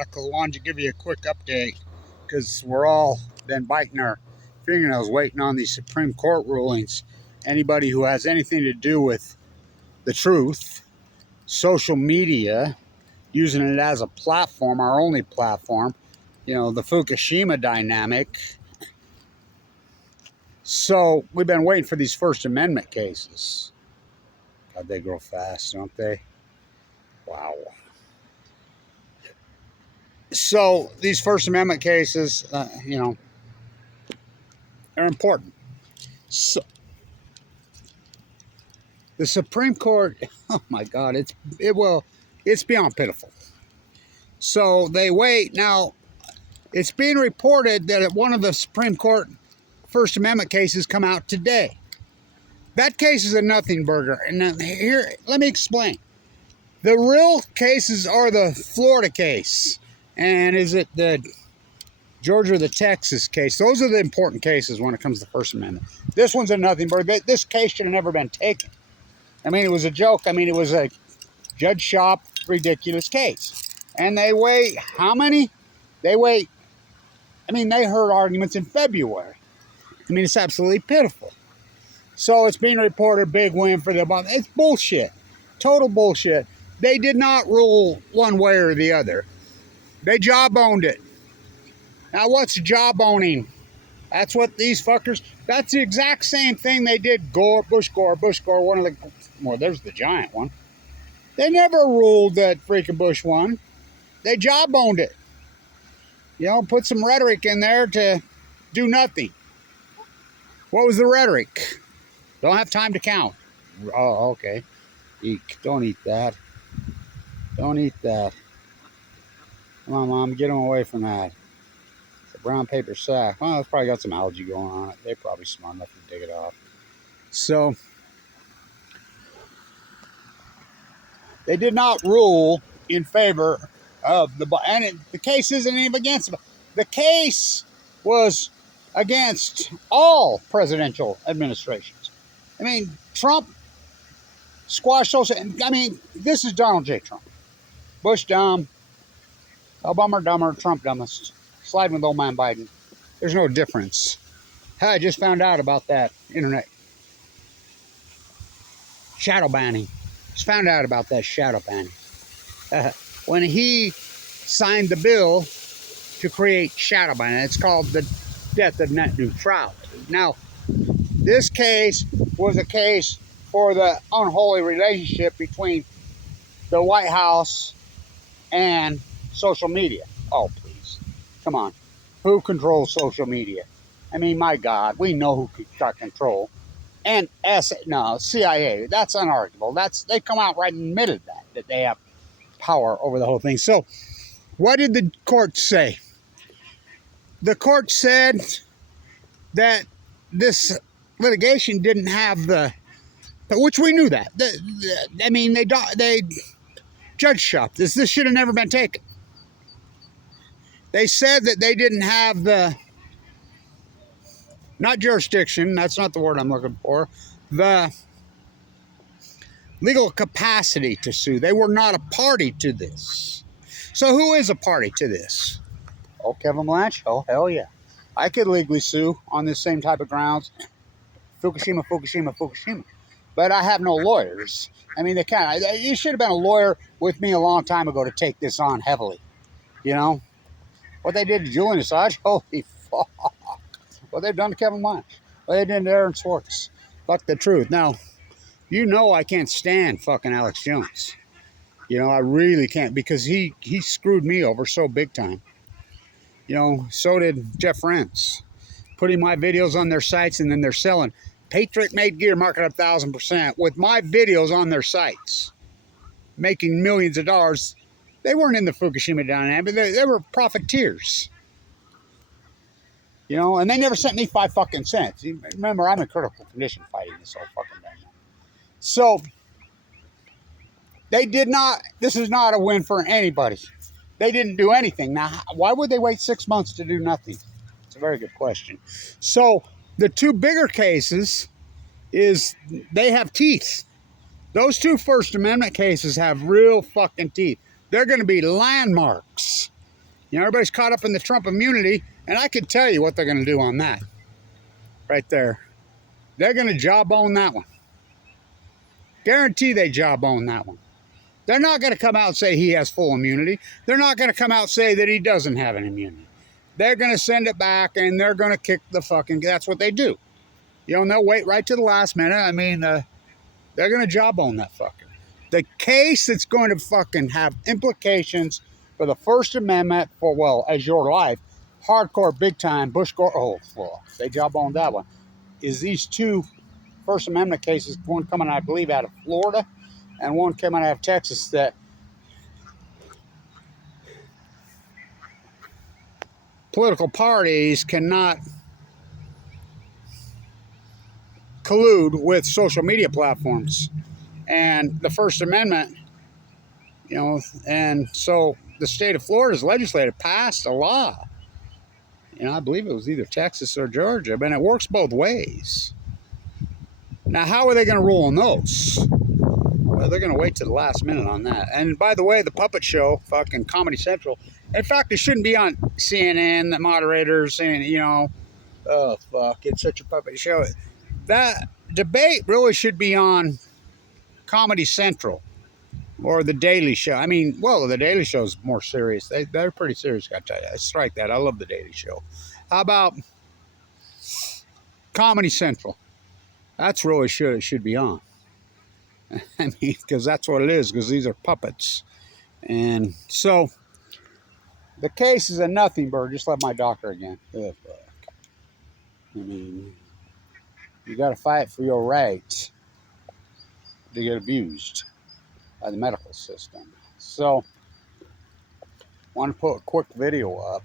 Radical. Wanted to give you a quick update because we're all been biting our fingernails waiting on these Supreme Court rulings. Anybody who has anything to do with the truth, social media, using it as a platform, our only platform, you know, the Fukushima dynamic. So we've been waiting for these First Amendment cases. God, they grow fast, don't they? Wow. So these First Amendment cases, you know, are important. So the Supreme Court, oh my God, it's beyond pitiful. So they wait. Now, it's being reported that one of the Supreme Court First Amendment cases come out today. That case is a nothing burger. And here, let me explain. The real cases are the Florida case. And is it the Georgia or the Texas case? Those are the important cases when it comes to the First Amendment. This one's a nothing burger. This case should have never been taken. I mean, it was a joke. I mean, it was a Judge Shop ridiculous case. And they wait, how many? They wait, I mean, they heard arguments in February. I mean, it's absolutely pitiful. So it's being reported big win for the Obama. It's bullshit. Total bullshit. They did not rule one way or the other. They jawboned it. Now, what's jawboning? That's what these fuckers, that's the exact same thing they did Bush Gore, one of the, well, there's the giant one. They never ruled that freaking Bush won. They jawboned it. You know, put some rhetoric in there to do nothing. What was the rhetoric? Don't have time to count. Oh, okay. Eek. Don't eat that. Don't eat that. Come on, Mom, get them away from that. It's a brown paper sack. Well, it's probably got some algae going on it. They're probably smart enough to dig it off. So, they did not rule in favor of the, and the case isn't even against them. The case was against all presidential administrations. I mean, Trump squashed those. I mean, this is Donald J. Trump. Bush dumb, Obama dumber, Trump dumbest. Slide with old man Biden. There's no difference. I just found out about that internet shadow banning. Just found out about that shadow banning. When he signed the bill to create shadow banning, it's called the death of net neutrality. Now, this case was a case for the unholy relationship between the White House and social media. Oh, please. Come on. Who controls social media? I mean, my God, we know who got control. And CIA, that's unarguable. They come out right and admitted that they have power over the whole thing. So, what did the court say? The court said that this litigation didn't have which we knew that. I mean, they Judge Shop. This should have never been taken. They said that they didn't have not jurisdiction, that's not the word I'm looking for, the legal capacity to sue. They were not a party to this. So who is a party to this? Oh, Kevin Blanch? Oh, hell yeah. I could legally sue on this same type of grounds. Fukushima. But I have no lawyers. I mean, they can't. You should have been a lawyer with me a long time ago to take this on heavily. You know? What they did to Julian Assange? Holy fuck. What they've done to Kevin Blanch. What they did to Aaron Swartz. Fuck the truth. Now, you know I can't stand fucking Alex Jones. You know, I really can't, because he screwed me over so big time. You know, so did Jeff Rentz. Putting my videos on their sites, and then they're selling Patriot-made gear, market up 1,000% with my videos on their sites, making millions of dollars. They weren't in the Fukushima dynamic, but they were profiteers. You know, and they never sent me 5 fucking cents. Remember, I'm in critical condition fighting this whole fucking thing. So, they did not, this is not a win for anybody. They didn't do anything. Now, why would they wait 6 months to do nothing? It's a very good question. So, the two bigger cases is they have teeth. Those two First Amendment cases have real fucking teeth. They're going to be landmarks You know, everybody's caught up in the Trump immunity, and I can tell you what they're going to do on that. Right there. They're going to jawbone that one. Guarantee they jawbone that one. They're not going to come out and say he has full immunity. They're not going to come out and say that he doesn't have an immunity. They're going to send it back, and they're going to kick the fucking... That's what they do. You know, and they'll wait right to the last minute. I mean, they're going to jawbone that fucker. The case that's going to fucking have implications for the First Amendment, for, well, as your life, hardcore, big time, Bush, they jawboned that one, is these two First Amendment cases, one coming, I believe, out of Florida, and one coming out of Texas, that political parties cannot collude with social media platforms. And the First Amendment, you know, and so the state of Florida's legislature passed a law. You know, I believe it was either Texas or Georgia, but it works both ways. Now, how are they going to rule on those? Well, they're going to wait to the last minute on that. And by the way, the puppet show, fucking Comedy Central, in fact, it shouldn't be on CNN, the moderators saying, you know, oh, fuck, it's such a puppet show. That debate really should be on Comedy Central or The Daily Show. I mean, well, The Daily Show is more serious. They're pretty serious, I tell you. I strike that. I love The Daily Show. How about Comedy Central? That's really it should be on. I mean, because that's what it is, because these are puppets. And so, the case is a nothing burger. Just like my doctor again. Oh, fuck. I mean, you got to fight for your right to get abused by the medical system. So, I want to put a quick video up,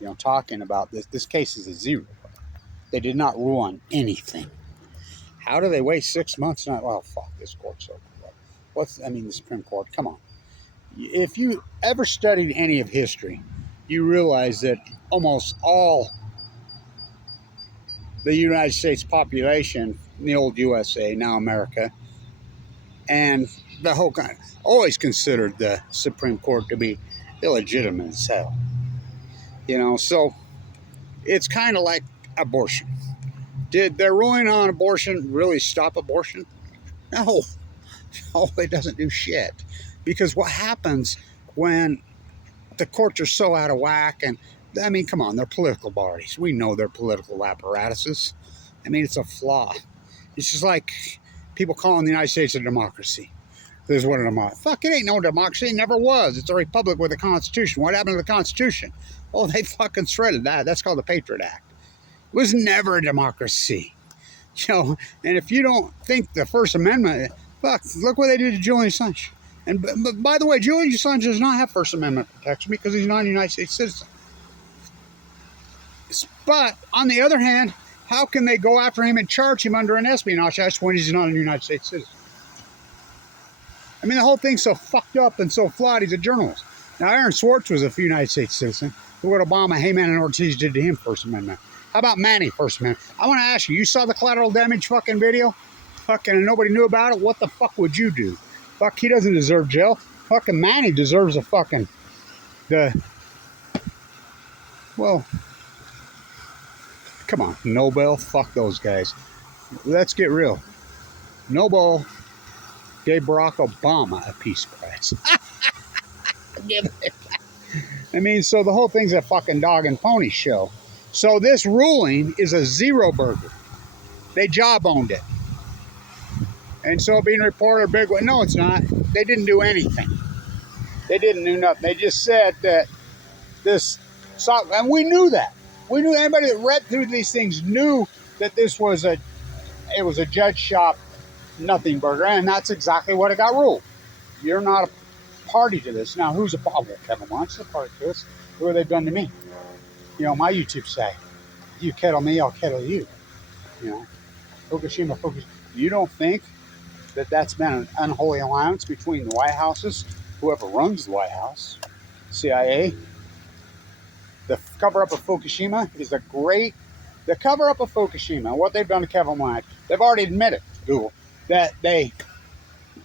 you know, talking about this. This case is a zero. They did not rule on anything. How do they wait 6 months? Not, well, fuck, this court's so corrupt. I mean, the Supreme Court, come on. If you ever studied any of history, you realize that almost all the United States population, the old USA, now America, and the whole country, always considered the Supreme Court to be illegitimate as hell. You know, so it's kind of like abortion. Did their ruling on abortion really stop abortion? No. No, it doesn't do shit. Because what happens when the courts are so out of whack, and, I mean, come on, they're political bodies. We know they're political apparatuses. I mean, it's a flaw. It's just like people calling the United States a democracy. This is what a democracy. Fuck, it ain't no democracy. It never was. It's a republic with a constitution. What happened to the Constitution? Oh, they fucking shredded that. That's called the Patriot Act. It was never a democracy. You know, and if you don't think the First Amendment, fuck, look what they did to Julian Assange. And but by the way, Julian Assange does not have First Amendment protection because he's not a United States citizen. But on the other hand, how can they go after him and charge him under an espionage act when he's not a United States citizen? I mean, the whole thing's so fucked up and so flawed. He's a journalist. Now, Aaron Swartz was a United States citizen. Look what Obama, Heyman, and Ortiz did to him, First Amendment. How about Manny, First Amendment? I want to ask you, you saw the collateral damage fucking video? Fucking, and nobody knew about it? What the fuck would you do? Fuck, he doesn't deserve jail. Fucking Manny deserves a fucking, well, come on, Nobel, fuck those guys. Let's get real. Nobel gave Barack Obama a Peace Prize. I mean, so the whole thing's a fucking dog and pony show. So this ruling is a zero burger. They jawboned it. And so being reported big way, no, it's not. They didn't do anything. They didn't do nothing. They just said that this, and we knew that. We knew, anybody that read through these things knew that this was it was a judge shop nothing burger, and that's exactly what it got ruled. You're not a party to this. Now, who's a party? Well, Kevin Lawrence is a party to this. What have they done to me? You know, my YouTube say, you kettle me, I'll kettle you. You know, Fukushima. You don't think that that's been an unholy alliance between the White Houses, whoever runs the White House, CIA? The cover-up of Fukushima is the cover-up of Fukushima, what they've done to Kevin Lawrence, they've already admitted, Google, that they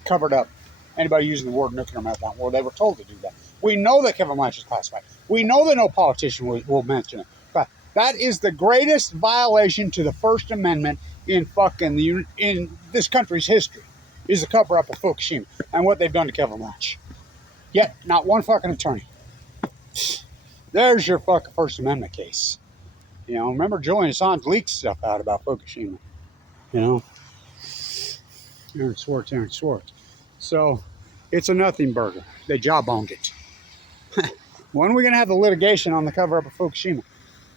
covered up anybody using the word nuclear meltdown. Well, they were told to do that. We know that Kevin Blanch is classified. We know that no politician will mention it. But that is the greatest violation to the First Amendment in in this country's history, is the cover-up of Fukushima and what they've done to Kevin Blanch. Yet, not one fucking attorney. There's your fucking First Amendment case. You know, remember Julian Assange leaked stuff out about Fukushima. You know, Aaron Swartz. So, it's a nothing burger. They jawboned it. When are we going to have the litigation on the cover-up of Fukushima?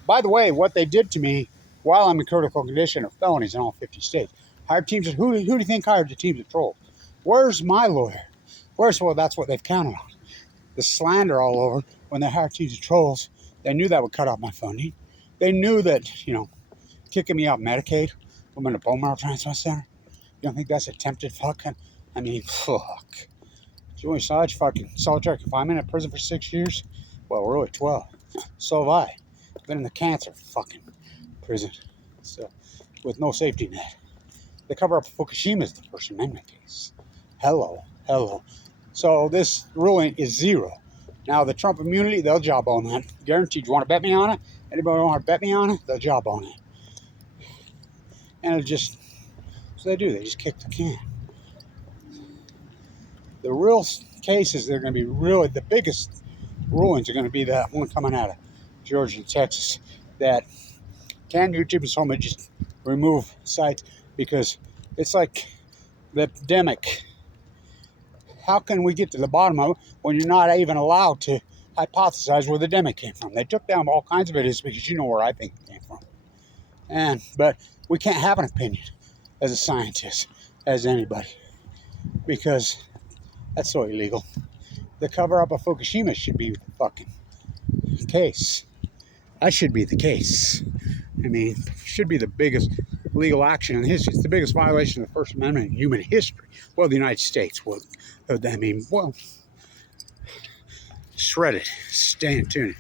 By the way, what they did to me while I'm in critical condition are felonies in all 50 states. Hired teams of, who do you think hired the teams of trolls? Where's my lawyer? Well, that's what they've counted on. The slander all over when they hired teams of trolls. They knew that would cut off my funding. They knew that, you know, kicking me out Medicaid, I'm in a bone marrow transplant center. You don't think that's attempted fucking? I mean, fuck. Julian Assange fucking solitary confinement in prison for 6 years? Well, really 12. So have I. Been in the cancer fucking prison. So, with no safety net. The cover-up of Fukushima is the First Amendment case. Hello. So this ruling is zero. Now the Trump immunity, they'll jawbone that. Guaranteed. You want to bet me on it? Anybody want to bet me on it? They'll jawbone it. And it'll just, so they do. They just kick the can. The real cases, they're going to be really, the biggest rulings are going to be that one coming out of Georgia and Texas. That can YouTube and so much just remove sites, because it's like the epidemic. How can we get to the bottom of it when you're not even allowed to hypothesize where the epidemic came from? They took down all kinds of videos because you know where I think it came from. But we can't have an opinion as a scientist, as anybody, because that's so illegal. The cover-up of Fukushima should be the fucking case. That should be the case. I mean, should be the biggest legal action in history. It's the biggest violation of the First Amendment in human history. Well, the United States. Well, I mean, shredded. Stay tuned.